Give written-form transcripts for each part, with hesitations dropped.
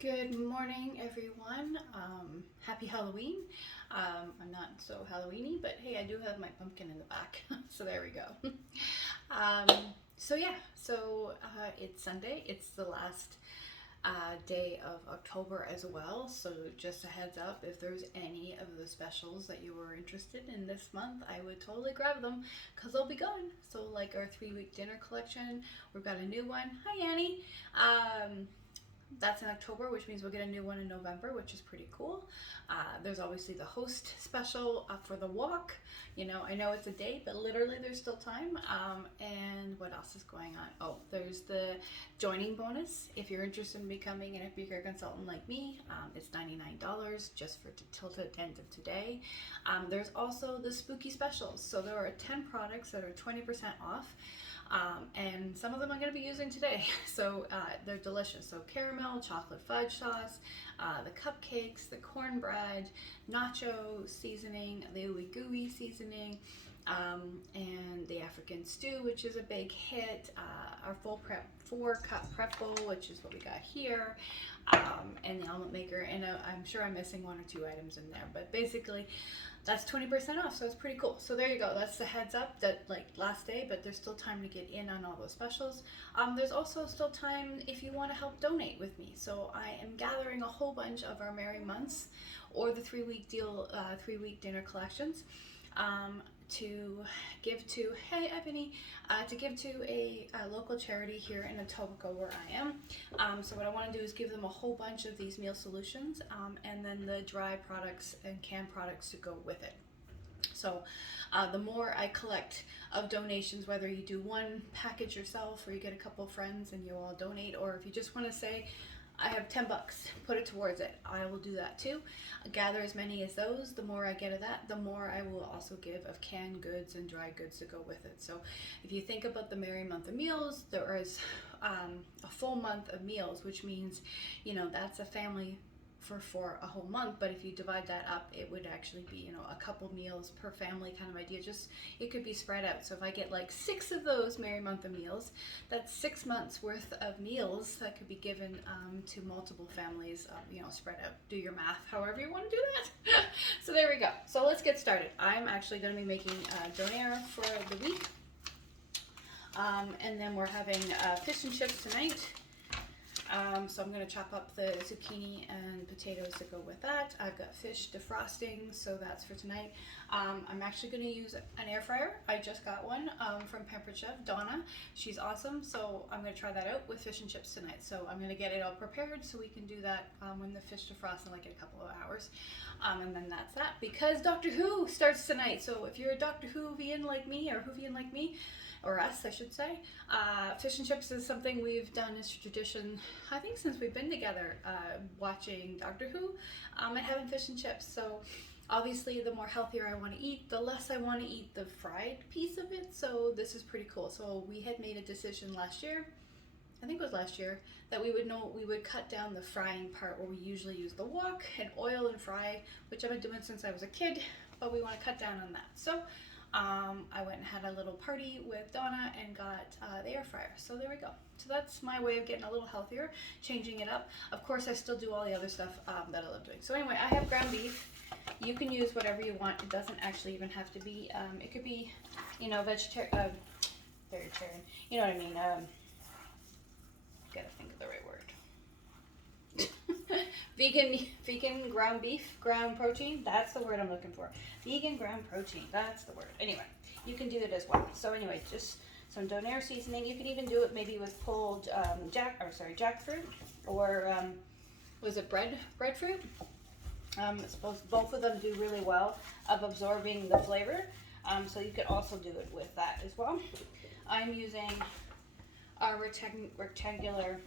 Good morning, everyone. Happy Halloween. I'm not so Halloweeny, but hey, I do have my pumpkin in the back, so there we go. um, it's Sunday. It's the last day of October as well. So just a heads up, if there's any of the specials that you were interested in this month, I would totally grab them because they'll be gone. So like our 3-week dinner collection, we've got a new one. Hi, Annie. That's in October, which means we'll get a new one in November, which is pretty cool. There's obviously the host special for the walk. I know it's a day, but literally there's still time. And what else is going on? Oh, there's the joining bonus. If you're interested in becoming an FB Care consultant like me, it's $99 just for till the end of today. There's also the spooky specials. So there are 10 products that are 20% off. And some of them I'm going to be using today. So they're delicious. So caramel, chocolate fudge sauce, the cupcakes, the cornbread, nacho seasoning, the ooey gooey seasoning, and the African stew, which is a big hit, our full prep 4-cup prep bowl, which is what we got here, and the omelet maker. And I'm sure I'm missing 1 or 2 items in there, but basically that's 20% off, so it's pretty cool. So there you go. That's the heads up that like last day, but there's still time to get in on all those specials. There's also still time if you want to help donate with me. So I am gathering a whole bunch of our Merry Months or the 3-week deal, 3-week dinner collections. To give to, hey Ebony, to give to a local charity here in Etobicoke where I am. So what I want to do is give them a whole bunch of these meal solutions and then the dry products and canned products to go with it. So the more I collect of donations, whether you do one package yourself or you get a couple of friends and you all donate, or if you just want to say, I have $10, put it towards it, I will do that too. Gather as many as those. The more I get of that, the more I will also give of canned goods and dry goods to go with it. So if you think about the Merry Month of Meals, there is a full month of meals, which means, that's a family for a whole month. But if you divide that up, it would actually be, a couple meals per family kind of idea. Just, it could be spread out. So if I get like 6 of those Merry Month of Meals, that's 6 months worth of meals that could be given to multiple families, spread out. Do your math however you want to do that. So there we go. So let's get started. I'm actually going to be making donair for the week. And then we're having fish and chips tonight. So I'm going to chop up the zucchini and potatoes to go with that. I've got fish defrosting, so that's for tonight. I'm actually going to use an air fryer. I just got one from Pampered Chef, Donna. She's awesome, so I'm going to try that out with fish and chips tonight. So I'm going to get it all prepared so we can do that when the fish defrost in like a couple of hours. And then that's that, because Doctor Who starts tonight. So if you're a Doctor Whovian like me, or Whovian like me, or us, I should say. Fish and chips is something we've done as a tradition, I think, since we've been together, watching Doctor Who and having fish and chips. So obviously the more healthier I want to eat, the less I want to eat the fried piece of it. So this is pretty cool. So we had made a decision last year, I think it was last year, that we would cut down the frying part where we usually use the wok and oil and fry, which I've been doing since I was a kid, but we want to cut down on that. So I went and had a little party with Donna and got the air fryer. So there we go. So that's my way of getting a little healthier, changing it up. Of course, I still do all the other stuff that I love doing. So anyway, I have ground beef. You can use whatever you want. It doesn't actually even have to be, it could be, vegetarian, you know what I mean, gotta think of the right word. Vegan ground beef, ground protein, that's the word I'm looking for. Vegan ground protein, that's the word. Anyway, you can do it as well. So anyway, just some donair seasoning. You can even do it maybe with pulled jackfruit, or was it breadfruit? I suppose both of them do really well of absorbing the flavor. So you could also do it with that as well. I'm using our rectangular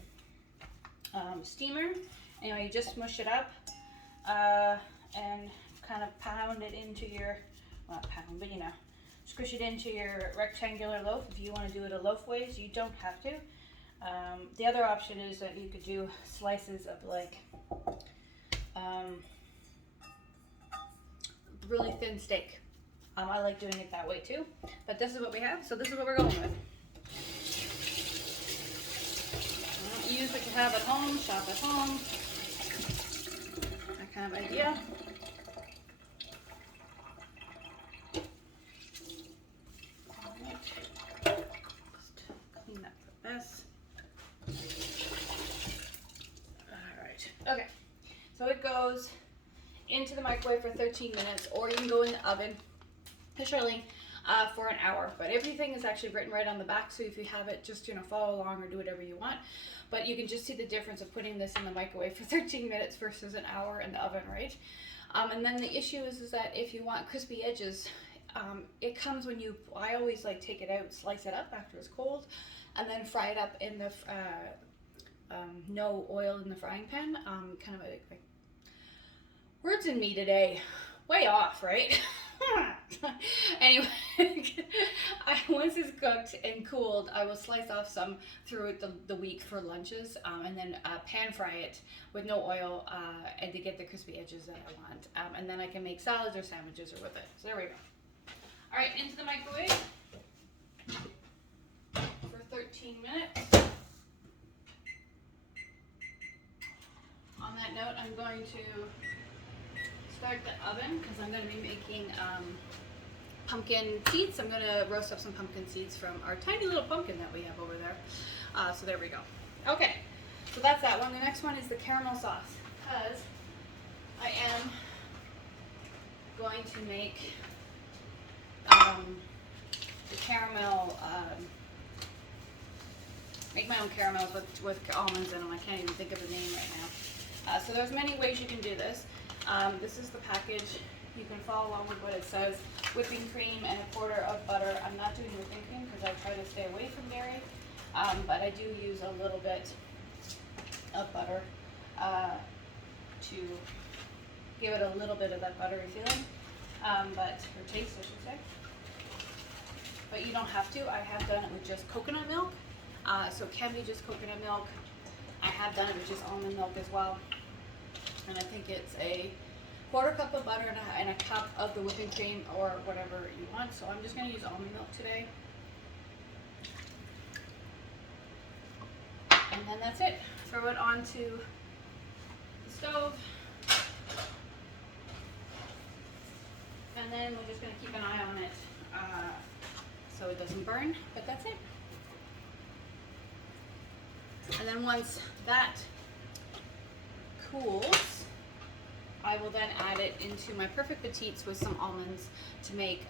steamer. Anyway, you just mush it up and kind of pound it into your, well, not pound, but squish it into your rectangular loaf. If you want to do it a loaf ways, you don't have to. The other option is that you could do slices of like really thin steak. I like doing it that way too, but this is what we have, so this is what we're going with. Use what you have at home, shop at home. kind of idea. Just clean up the mess. Alright, okay. So it goes into the microwave for 13 minutes, or you can go in the oven, Shirley, for an hour. But everything is actually written right on the back, so if you have it, just follow along or do whatever you want. But you can just see the difference of putting this in the microwave for 13 minutes versus an hour in the oven, right? And then the issue is that if you want crispy edges, it comes when I always like take it out, slice it up after it's cold, and then fry it up in the no oil in the frying pan. Kind of a words in me today, way off, right? Anyway, once it's cooked and cooled, I will slice off some throughout the week for lunches, and then pan fry it with no oil, and to get the crispy edges that I want. And then I can make salads or sandwiches or with it. So there we go. All right, into the microwave for 13 minutes. On that note, I'm going to start the oven because I'm going to be making pumpkin seeds. I'm going to roast up some pumpkin seeds from our tiny little pumpkin that we have over there. So there we go. Okay, so that's that one. The next one is the caramel sauce, because I am going to make the caramel, make my own caramels with almonds in them. I can't even think of the name right now. So there's many ways you can do this. This is the package. You can follow along with what it says. Whipping cream and a quarter of butter. I'm not doing whipping cream because I try to stay away from dairy, but I do use a little bit of butter to give it a little bit of that buttery feeling, or taste, I should say. But you don't have to. I have done it with just coconut milk, so it can be just coconut milk. I have done it with just almond milk as well, and I think it's a quarter cup of butter and a cup of the whipping cream or whatever you want. So I'm just going to use almond milk today. And then that's it. Throw it onto the stove. And then we're just going to keep an eye on it so it doesn't burn, but that's it. And then once that cools, I will then add it into my perfect petites with some almonds to make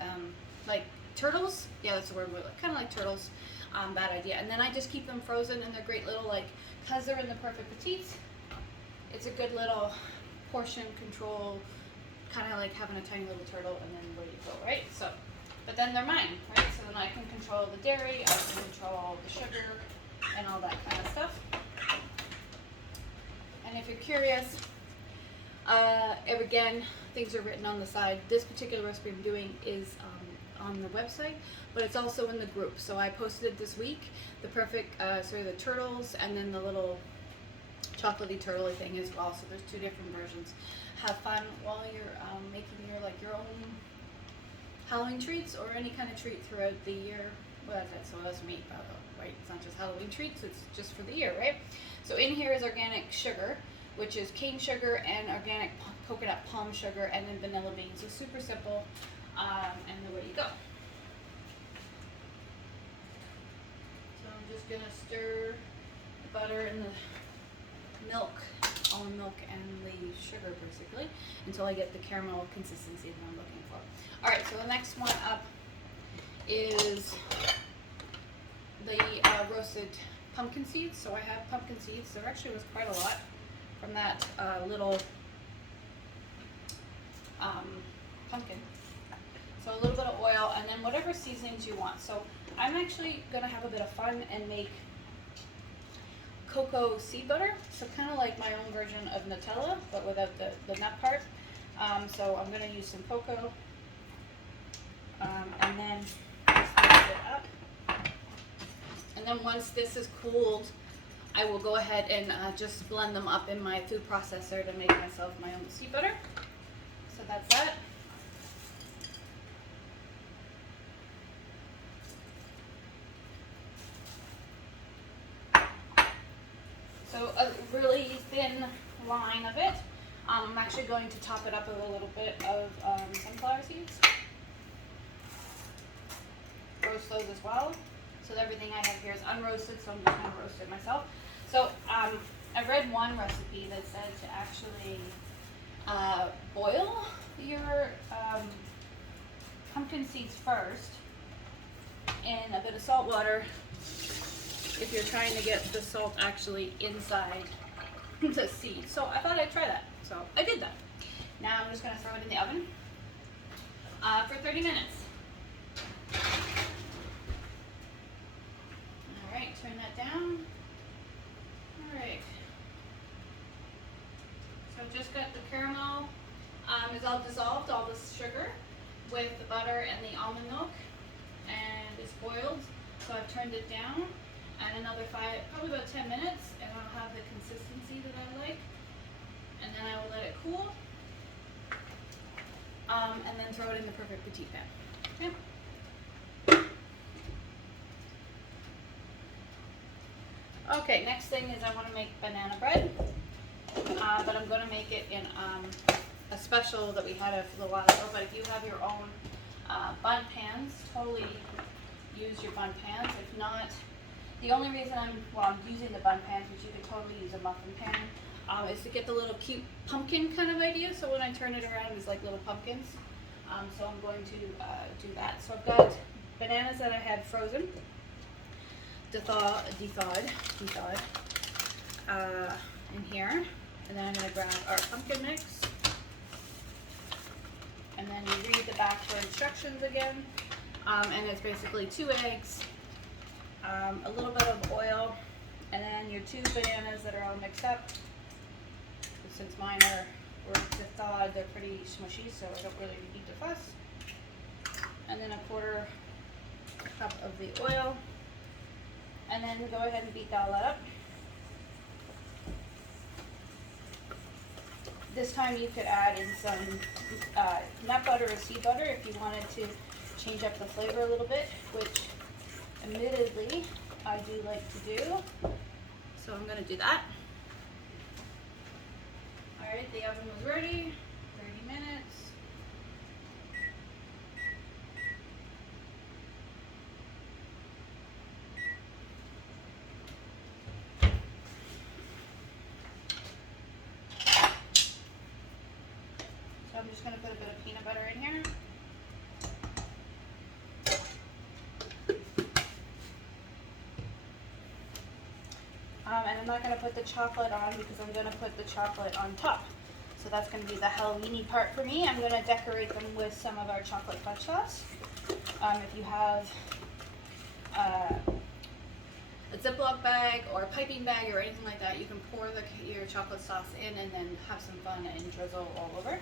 like turtles. Yeah, that's the word. Kind of like turtles. That idea. And then I just keep them frozen, and they're great little, like, because they're in the perfect petites, it's a good little portion control, kind of like having a tiny little turtle, and then where you go, right? So, but then they're mine, right? So then I can control the dairy, I can control the sugar, and all that kind of stuff. And if you're curious, again, things are written on the side. This particular recipe I'm doing is on the website, but it's also in the group. So I posted it this week, the perfect, the turtles, and then the little chocolatey turtley thing as well. So there's two different versions. Have fun while you're making your own Halloween treats or any kind of treat throughout the year. Well, that's it. So that's me, right? It's not just Halloween treats, it's just for the year, right? So in here is organic sugar, which is cane sugar and organic coconut palm sugar, and then vanilla beans. So super simple, and away you go. So I'm just gonna stir the butter and the milk, almond milk and the sugar basically, until I get the caramel consistency that I'm looking for. All right, so the next one up is the roasted pumpkin seeds. So I have pumpkin seeds. There actually was quite a lot from that little pumpkin. So a little bit of oil, and then whatever seasonings you want. So I'm actually gonna have a bit of fun and make cocoa seed butter. So kind of like my own version of Nutella, but without the nut part. So I'm gonna use some cocoa, and then just mix it up. And then once this is cooled, I will go ahead and just blend them up in my food processor to make myself my own seed butter. So that's that. So a really thin line of it. I'm actually going to top it up with a little bit of sunflower seeds. Roast those as well. So everything I have here is unroasted, so I'm just going to roast it myself. So I read one recipe that said to actually boil your pumpkin seeds first in a bit of salt water if you're trying to get the salt actually inside the seed. So I thought I'd try that. So I did that. Now I'm just going to throw it in the oven for 30 minutes. Alright, turn that down. Alright. So I've just got the caramel is all dissolved, all this sugar with the butter and the almond milk, and it's boiled. So I've turned it down, and another probably about 10 minutes, and I'll have the consistency that I like. And then I will let it cool, and then throw it in the perfect petite pan. Okay. Okay, next thing is I want to make banana bread, but I'm going to make it in a special that we had a little while ago. But if you have your own bun pans, totally use your bun pans. If not, the only reason I'm using the bun pans, which you could totally use a muffin pan, is to get the little cute pumpkin kind of idea. So when I turn it around, it's like little pumpkins. So I'm going to do that. So I've got bananas that I had frozen, thawed in here. And then I'm going to grab our pumpkin mix. And then you read the back for instructions again. And it's basically 2 eggs, a little bit of oil, and then your 2 bananas that are all mixed up. Since mine were thawed, they're pretty smushy, so I don't really need to fuss. And then a 1/4 cup of the oil. And then go ahead and beat all that up. This time you could add in some nut butter or seed butter if you wanted to change up the flavor a little bit, which admittedly I do like to do. So I'm going to do that. Alright, the oven was ready, 30 minutes. So I'm just going to put a bit of peanut butter in here. And I'm not going to put the chocolate on because I'm going to put the chocolate on top. So that's going to be the Halloweeny part for me. I'm going to decorate them with some of our chocolate fudge sauce. If you have a Ziploc bag or a piping bag or anything like that, you can pour your chocolate sauce in and then have some fun and drizzle all over.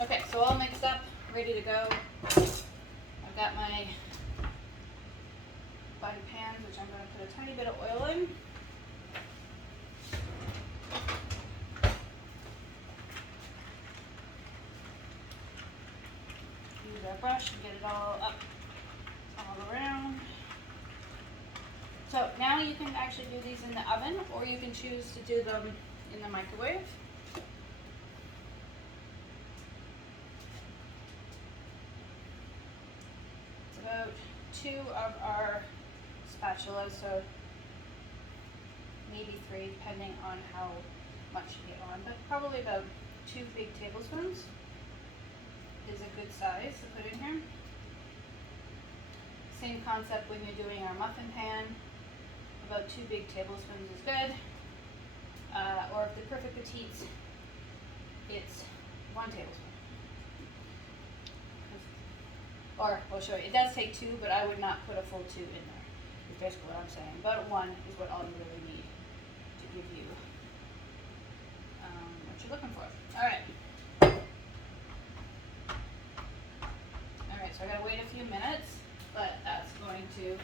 Okay, so all mixed up, ready to go. I've got my bun pans, which I'm going to put a tiny bit of oil in. Use our brush and get it all up, all around. So now you can actually do these in the oven, or you can choose to do them in the microwave. It's about 2 of our spatulas, so maybe 3 depending on how much you get on, but probably about 2 big tablespoons is a good size to put in here. Same concept when you're doing our muffin pan, about 2 big tablespoons is good, or if the perfect petites, it's 1 tablespoon. Or we'll show you, it does take 2, but I would not put a full 2 in there, is basically what I'm saying. But 1 is what all you really need to give you what you're looking for. Alright. Alright, so I gotta wait a few minutes, but that's going to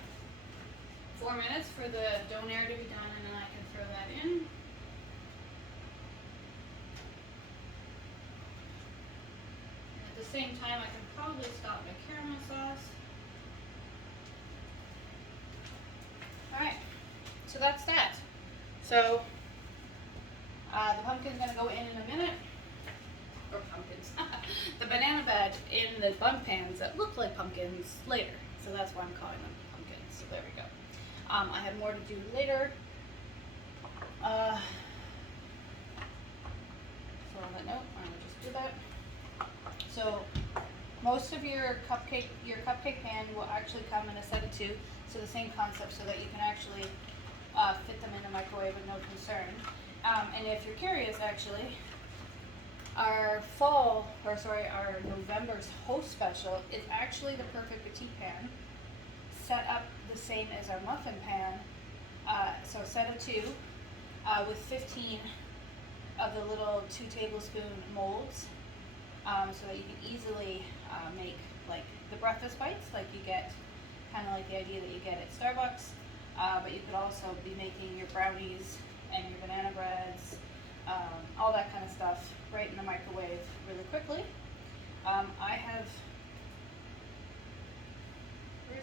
4 minutes for the donair to be done, and then I can throw that in. And at the same time, I can probably stop my caramel sauce. Alright, so that's that. So the pumpkin's going to go in a minute. or pumpkins, the banana bread in the bun pans that look like pumpkins later. So that's why I'm calling them pumpkins. So there we go. I have more to do later. So on that note, I'm gonna just do that. So most of your cupcake pan will actually come in a set of 2. So the same concept, so that you can actually fit them in the microwave with no concern. And if you're curious, actually, our November's host special is actually the perfect petite pan, set up the same as our muffin pan. So a set of 2 with 15 of the little 2 tablespoon molds, so that you can easily make like the breakfast bites, like you get, kind of like the idea that you get at Starbucks. But you could also be making your brownies and your banana breads, all that kind of stuff right in the microwave really quickly. Where's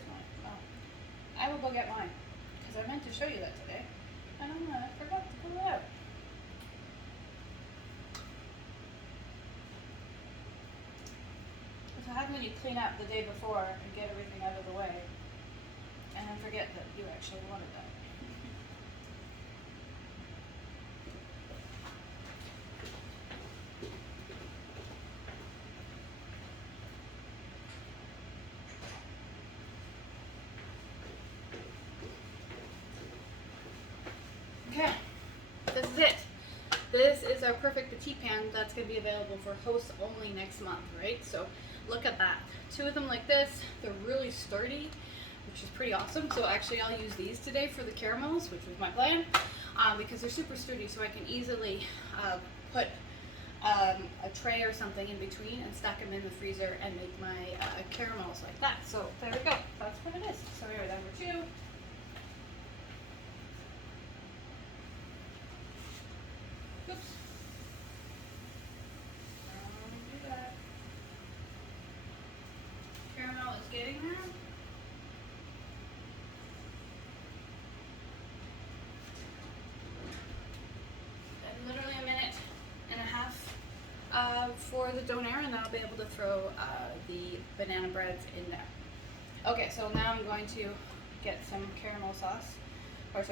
mine? Oh, I will go get mine, because I meant to show you that today, and I forgot to pull it out. So how can you clean up the day before and get everything out of the way, and then forget that you actually wanted that? Okay, this is it. This is our perfect petite pan that's going to be available for hosts only next month, right? So look at that. 2 of them like this. They're really sturdy, which is pretty awesome. So actually I'll use these today for the caramels, which was my plan, because they're super sturdy, so I can easily put a tray or something in between and stack them in the freezer and make my caramels like that. So there we go. That's what it is. So here, number 2. Oops. Do that. Caramel is getting there. And literally a minute and a half for the donair, and then I'll be able to throw the banana breads in there. Okay, so now I'm going to get some caramel sauce,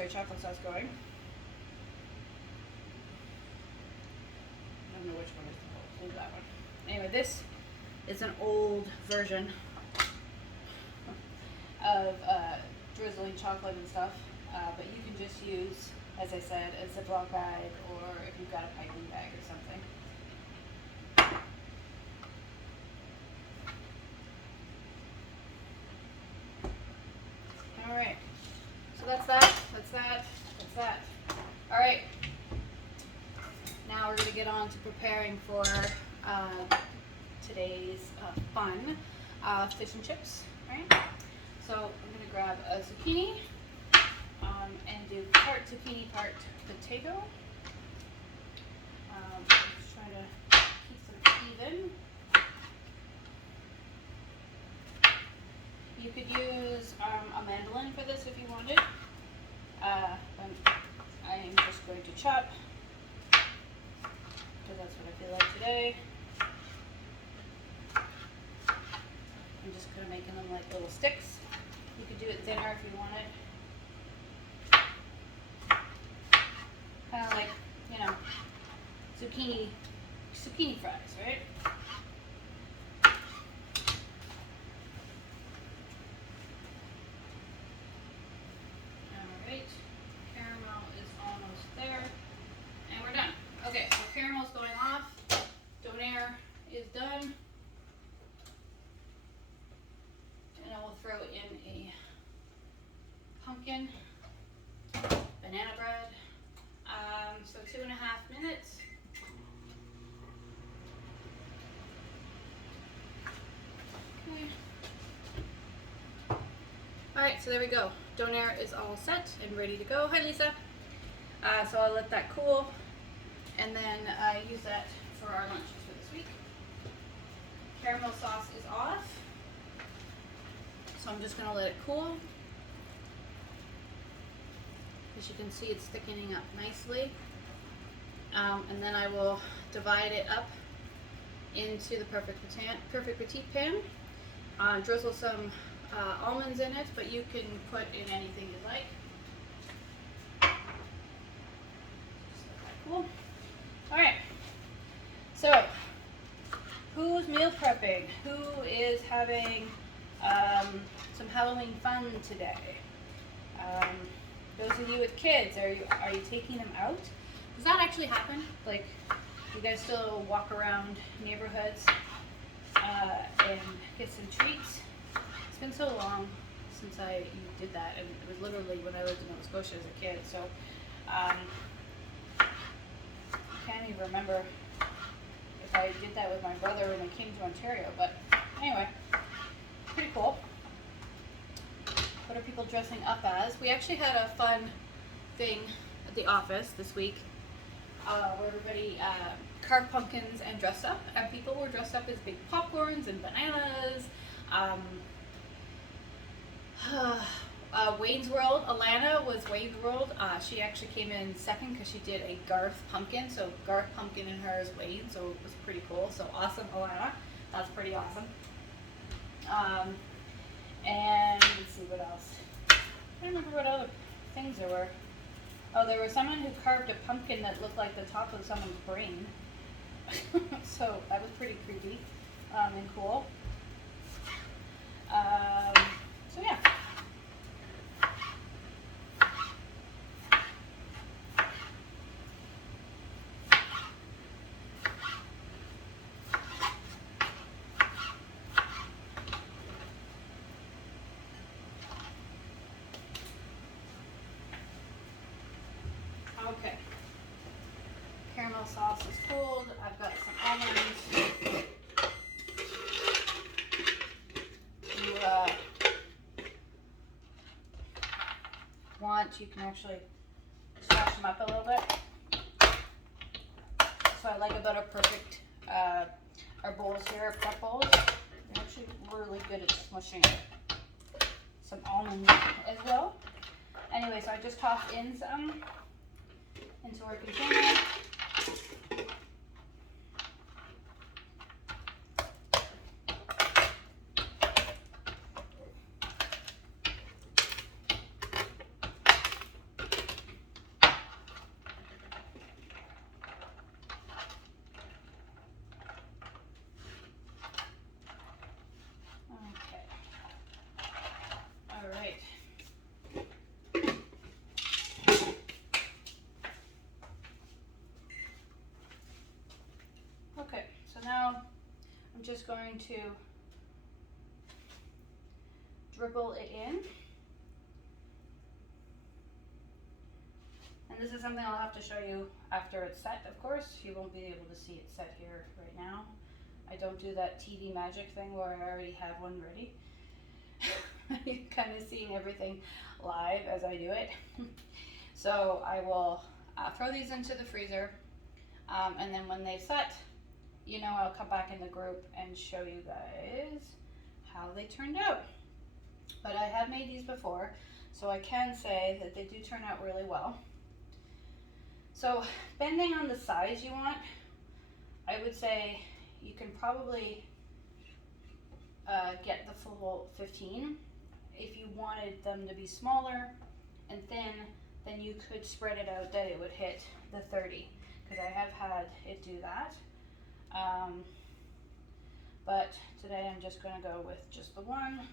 chocolate sauce going. I don't know which one is the old that one. Anyway, this is an old version of drizzling chocolate and stuff, but you can just use, as I said, a Ziploc bag, or if you've got a piping bag or something. All right, so that's that. All right. Now we're going to get on to preparing for today's fun fish and chips, right? So I'm going to grab a zucchini and do part zucchini, part potato. Just try to keep them even. You could use a mandolin for this if you wanted. I am just going to chop, because that's what I feel like today. I'm just kind of making them like little sticks. You could do it thinner if you wanted. Kind of like, zucchini fries, right? Alright, caramel is almost there. And we're done. Okay, so caramel's going off. Donair is done. And I will throw in a pumpkin, banana bread. So 2.5 minutes. Okay. Alright, so there we go. Donair is all set and ready to go. Hi, Lisa. So I'll let that cool, and then use that for our lunches for this week. Caramel sauce is off, so I'm just going to let it cool. As you can see, it's thickening up nicely. And then I will divide it up into the perfect petite pan. Drizzle some almonds in it, but you can put in anything you like. Cool. All right. So, who's meal prepping? Who is having some Halloween fun today? Those of you with kids, are you taking them out? Does that actually happen? Like, you guys still walk around neighborhoods and get some treats? It's been so long since I did that, and it was literally when I lived in Nova Scotia as a kid. So I can't even remember if I did that with my brother when I came to Ontario. But anyway, pretty cool. What are people dressing up as? We actually had a fun thing at the office this week where everybody carved pumpkins and dressed up, and people were dressed up as big popcorns and bananas. Wayne's World, Alana was Wayne's World. She actually came in second because she did a Garth pumpkin, so Garth pumpkin and her is Wayne, so it was pretty cool. So awesome, Alana. That's pretty awesome. And let's see what else. I don't remember what other things there were. Oh, there was someone who carved a pumpkin that looked like the top of someone's brain. So that was pretty creepy and cool. So yeah. Okay. Caramel sauce is cold. I've got some almonds. You can actually smash them up a little bit. So I like about our perfect, our bowls here, prep bowls. They're actually really good at smushing some almonds as well. Anyway, so I just tossed in some into our container. Okay, so now I'm just going to dribble it in. And this is something I'll have to show you after it's set, of course. You won't be able to see it set here right now. I don't do that TV magic thing where I already have one ready. You're kind of seeing everything live as I do it. So I will throw these into the freezer, and then when they set, you know, I'll come back in the group and show you guys how they turned out. But I have made these before, so I can say that they do turn out really well. So depending on the size you want, I would say you can probably get the full 15. If you wanted them to be smaller and thin, then you could spread it out that it would hit the 30, because I have had it do that. But today I'm just going to go with just the one.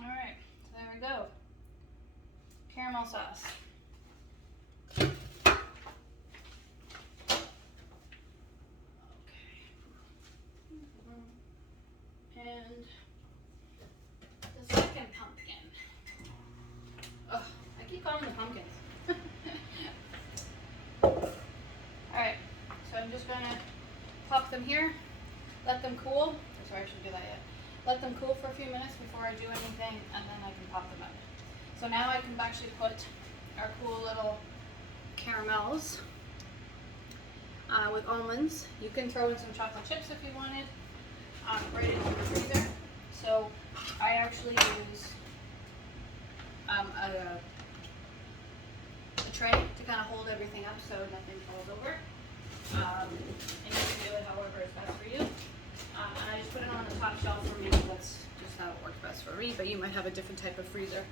Alright, so there we go. Caramel sauce. And the second pumpkin. Oh, I keep calling them pumpkins. Alright, so I'm just going to pop them here, let them cool. Sorry, I shouldn't do that yet. Let them cool for a few minutes before I do anything, and then I can pop them out. So now I can actually put our cool little caramels with almonds. You can throw in some chocolate chips if you wanted, right into the freezer. So I actually use a tray to kind of hold everything up so nothing falls over. And you can do it however is best for you. And I just put it on the top shelf for me. That's just how it works best for me, but you might have a different type of freezer.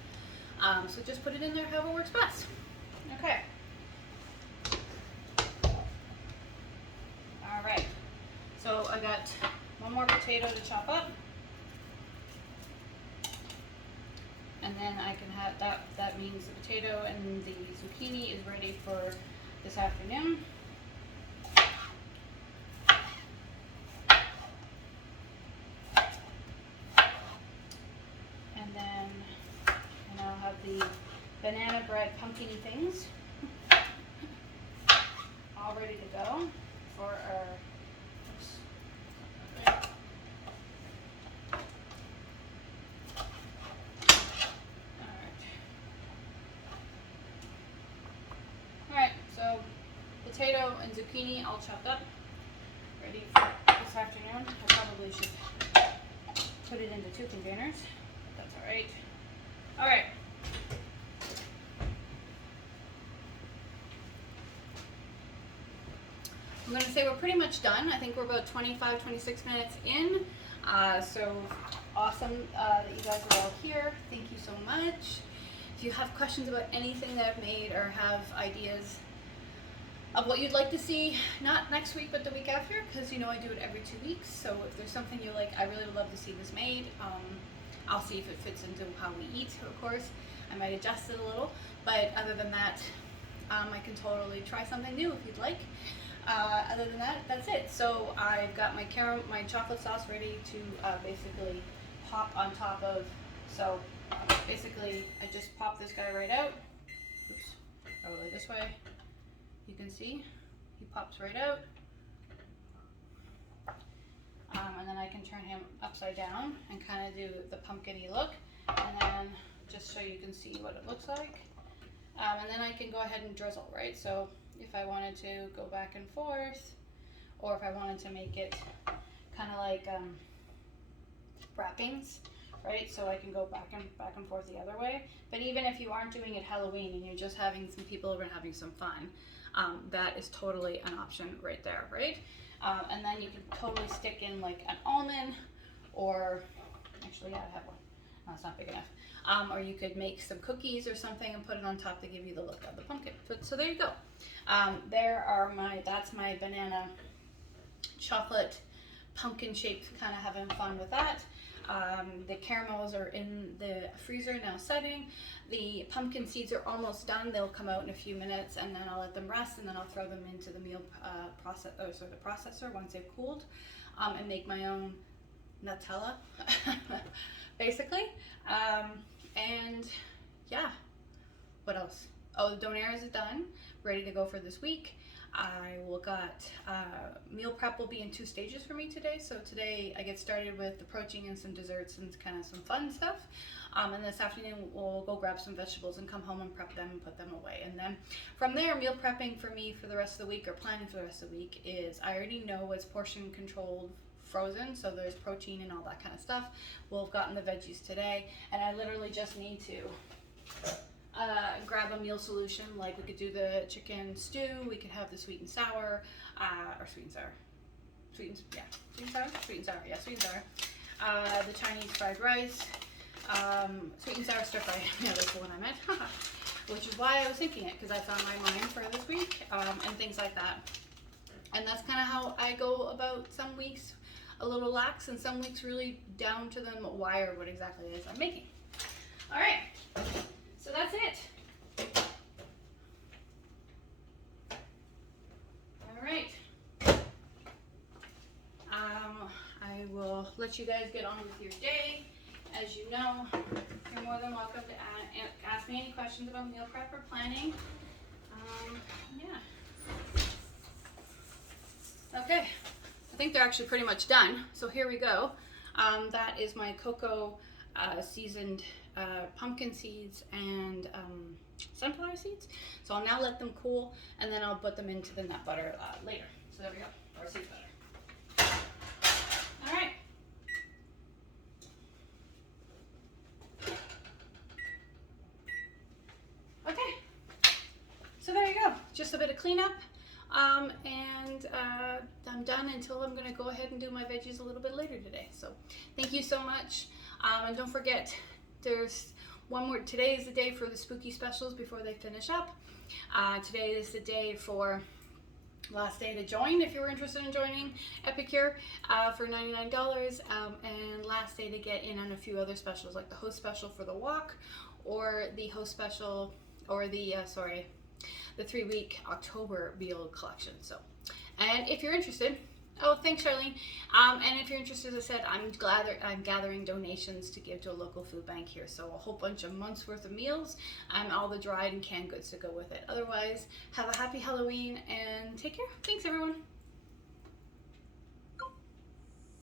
So just put it in there however works best. Okay. All right. So I got one more potato to chop up. And then I can have that means the potato and the zucchini is ready for this afternoon. And then I'll have the banana bread pumpkin-y things all ready to go for our potato and zucchini all chopped up, ready for this afternoon. I probably should put it into 2 containers, but that's all right. All right. I'm going to say we're pretty much done. I think we're about 25, 26 minutes in. So awesome that you guys are all here. Thank you so much. If you have questions about anything that I've made or have ideas of what you'd like to see, not next week, but the week after, because I do it every 2 weeks. So if there's something you like, I really would love to see this made. I'll see if it fits into how we eat, of course. I might adjust it a little, but other than that, I can totally try something new if you'd like. Other than that, that's it. So I've got my chocolate sauce ready to basically pop on top of. So basically, I just pop this guy right out. Oops, probably this way. You can see he pops right out, and then I can turn him upside down and kind of do the pumpkin-y look, and then just so you can see what it looks like. And then I can go ahead and drizzle, right? So if I wanted to go back and forth, or if I wanted to make it kind of like wrappings, right? So I can go back and forth the other way. But even if you aren't doing it Halloween and you're just having some people over and having some fun, that is totally an option right there, right? And then you can totally stick in like an almond, or actually, yeah, I have one. No, it's not big enough. Or you could make some cookies or something and put it on top to give you the look of the pumpkin. So there you go. That's my banana chocolate pumpkin shaped, kind of having fun with that. The caramels are in the freezer now setting. The pumpkin seeds are almost done. They'll come out in a few minutes, and then I'll let them rest, and then I'll throw them into the meal processor once they've cooled, and make my own Nutella, basically. And yeah, what else? Oh, the donairs is done, ready to go for this week. Meal prep will be in 2 stages for me today. So today I get started with the protein and some desserts and kind of some fun stuff. And this afternoon we'll go grab some vegetables and come home and prep them and put them away. And then from there, meal prepping for me for the rest of the week, or planning for the rest of the week, is I already know it's portion controlled frozen, so there's protein and all that kind of stuff. We'll have gotten the veggies today, and I literally just need to grab a meal solution. Like we could do the chicken stew, we could have the sweet and sour, sweet and sour, sweet and sour, the Chinese fried rice, sweet and sour stir fry, yeah, that's the one I meant, which is why I was thinking it, because that's on my mind for this week, and things like that. And that's kind of how I go about some weeks a little lax, and some weeks really down to the wire what exactly it is I'm making. All right. So that's it. All right. I will let you guys get on with your day. As you know, you're more than welcome to ask me any questions about meal prep or planning. Yeah. Okay. I think they're actually pretty much done. So here we go. That is my cocoa seasoned pumpkin seeds and sunflower seeds. So I'll now let them cool, and then I'll put them into the nut butter later. So there we go, or seed butter. All right. Okay. So there you go. Just a bit of cleanup. And I'm done until I'm going to go ahead and do my veggies a little bit later today. So thank you so much. And don't forget, there's one more. Today is the day for the spooky specials before they finish up. Today is the day for last day to join if you were interested in joining Epicure for $99, and last day to get in on a few other specials like the host special for the walk, or the host special, or the 3-week October Beal collection. So, and if you're interested, oh, thanks, Charlene. And if you're interested, as I said, I'm gathering donations to give to a local food bank here. So a whole bunch of months worth of meals and all the dried and canned goods to go with it. Otherwise, have a happy Halloween and take care. Thanks, everyone.